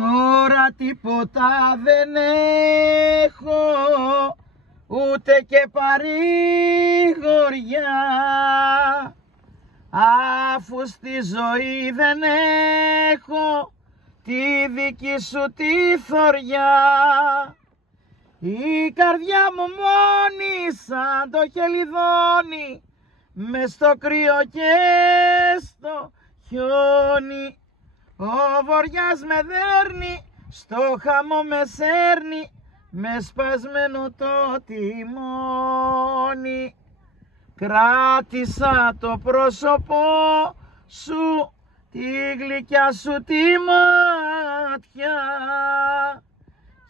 Τώρα τίποτα δεν έχω, ούτε και παρηγοριά, αφού στη ζωή δεν έχω τη δική σου τη θωριά. Η καρδιά μου μόνη σαν το χελιδόνι, μες στο κρύο και στο χιόνι. Ο βοριάς με δέρνει, στο χαμό με σέρνει, με σπασμένο το τιμόνι. Κράτησα το πρόσωπό σου, τη γλυκιά σου τη ματιά,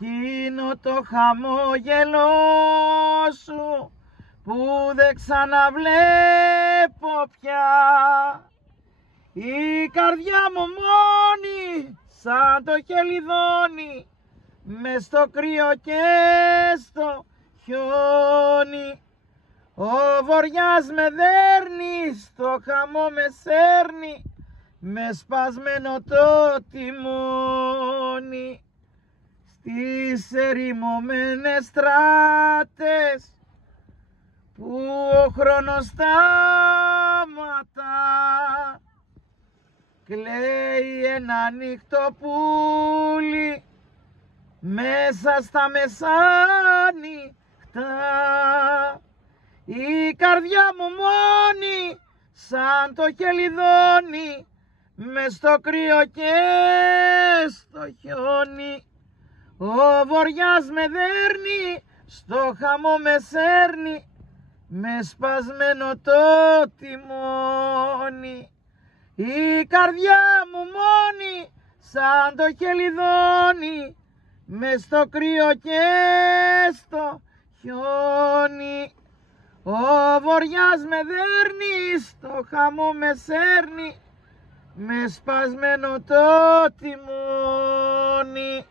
εκείνο το χαμόγελό σου που δεν ξαναβλέπω πια. Η καρδιά μου μόνη σαν το χελιδόνι, μες στο κρύο και στο χιόνι. Ο βοριάς με δέρνει, στο χαμό με σέρνει, με σπασμένο το τιμόνι. Στις ερημωμένες στράτες που ο χρόνος σταματά, κλαίει ένα ανοιχτό πουλί μέσα στα μεσάνυχτα. Η καρδιά μου μόνη σαν το χελιδόνι, μες στο κρύο και στο χιόνι. Ο βοριάς με δέρνει, στο χαμό με σέρνει, με σπασμένο το τιμόνι. Η καρδιά μου μόνη σαν το χελιδόνι, μες στο κρύο και στο χιόνι. Ο βοριάς με δέρνει, στο χαμό με σέρνει, με σπασμένο το τιμόνι.